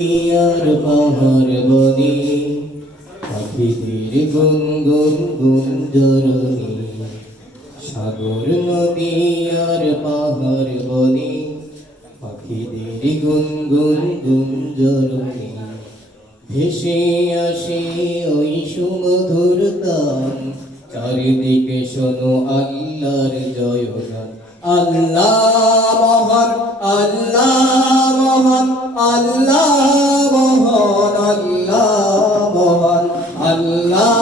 আর পাহাড় বনে পাখিদের গুনগুন গুঞ্জরণী সাগর নদী আর পাহাড় বনে পাখিদের গুনগুন গুঞ্জরণী ভেসে আসে ওই সুমধুর গান চারিদিকে শোনো আল্লাহর জয়গান আল্লাহ মহান আল্লাহ মহান আল্লাহ মহান আল্লাহ মহান আল্লাহ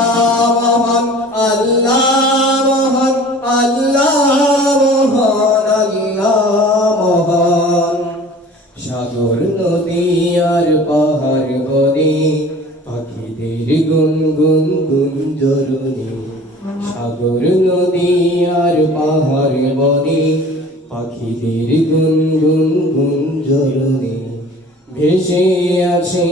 মহান আল্লাহ মহান আল্লাহ মহান আল্লাহ মহান সাগর নদী আর পাহাড় বনে পাখিদের গুনগুন গুঞ্জরণী সাগর নদী আর পাহাড় বনে পাখিদের গুনগুন গুঞ্জরণী ভেসে আছে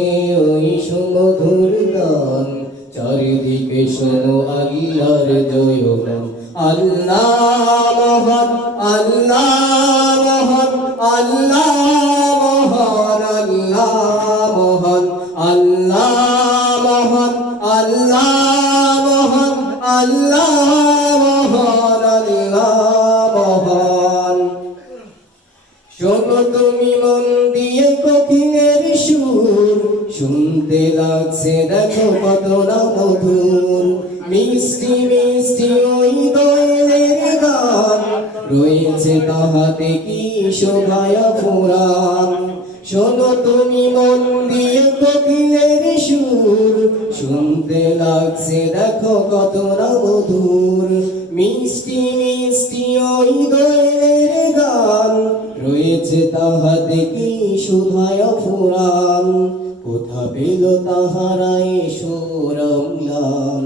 ওই সুমধুর গান চারিদিকে শোনো আল্লাহর জয়গান আল্লাহ মহান আল্লাহ মহান আল্লাহ মহান আল্লাহ মহান আল্লাহ মহান আল্লাহ মহান আল্লাহ মহান আল্লাহ মহান শোনো তুমি মন দিয়ে কোকিলের সুর শুনতে লাগছে দেখো কত না মধুর মিষ্টি মিষ্টি ওই দোয়েলের গান রয়েছে তাহাতে কি শোভায় পুরাণ শোনো তুমি মন দিয়ে কোকিলের সুর শুনতে লাগছে দেখো কত না মধুর মিষ্টি মিষ্টি ওই দোয়েলের গান রয়েছে তাহাতে কি শোভায় পুরাণ কোথা পেল তাহারা সুরমলাম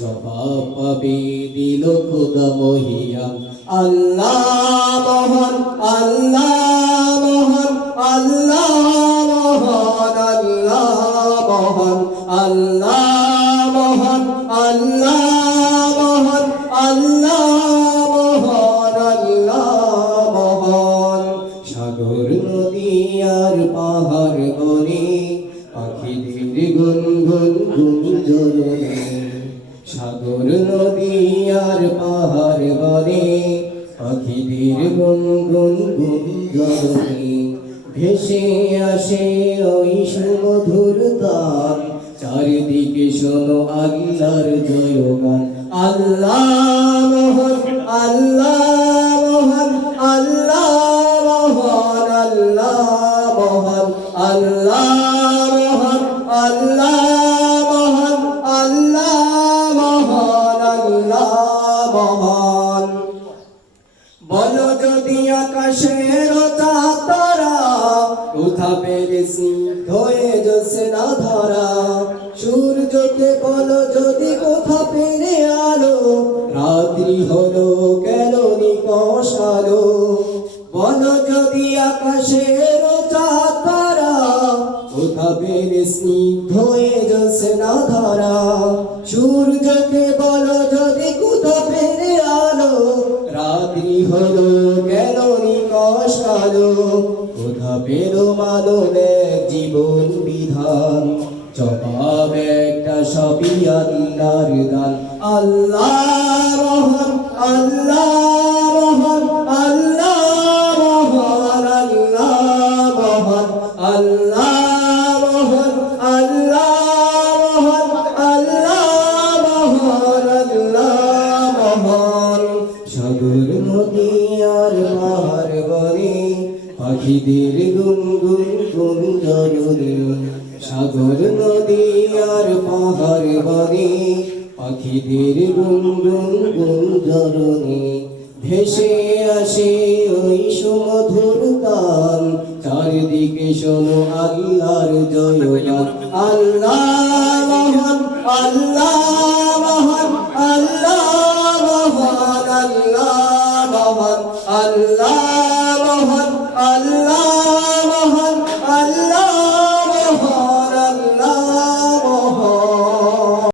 জবাব পাবে দিল খোদা মহিয়ান আল্লাহ মহান আল্লাহ মহান আল্লাহ মহান আল্লাহ মহান আল্লাহ মহান আল্লাহ মহান আল্লাহ মহান আল্লাহ মহান সাগর নদী আর পাহাড় বনে পাখিদের গুনগুন গুঞ্জরণী সাগর নদী আর পাহাড় বনে পাখিদের গুনগুন গুঞ্জরণী ভেসে আসে ওই সুমধুর গান চারিদিকে শোনো আল্লাহর জয়গান আল্লাহ মহান আল্লাহ মহান আল্লাহ মহান আল্লাহ মহান আল্লাহ মহান আল্লাহ মহান আল্লাহ মহান আল্লাহ মহান বলো যদি আকাশের তারা কোথা পেলে স্নিগ্ধ হয়ে যাচ্ছে না ধরা সূর্যকে বলো যদি কোথা পেলে আলো রাত্রি হলো কেন নিকষ আলো বলো যদি আকাশের তারা কোথা পেলে স্নিগ্ধ হয়ে যাচ্ছে না ধরা সূর্যকে বলো যদি কোথা পেলে আলো রাত্রি হলো কেন নিকষ আলো কোথা পেল মানবের জীবন বিধান জবাব একটা সবই আল্লাহর দান আল্লাহ মহান আল্লাহ মহান আল্লাহ মহান আল্লাহ মহান আল্লাহ মহান আল্লাহ মহান আল্লাহ মহান আল্লাহ মহান সাগর নদী আর পাহাড় বনে পাখিদের গুনগুন গুঞ্জরণী সাগর নদী আর পাহাড় বনে পাখিদের গুনগুন গুঞ্জরণী ভেসে আসে ওই সুমধুর গান চারিদিকে শোনো আল্লাহর জয়গান আল্লাহ মহান আল্লাহ মহান আল্লাহ মহান আল্লাহ মহান আল্লাহ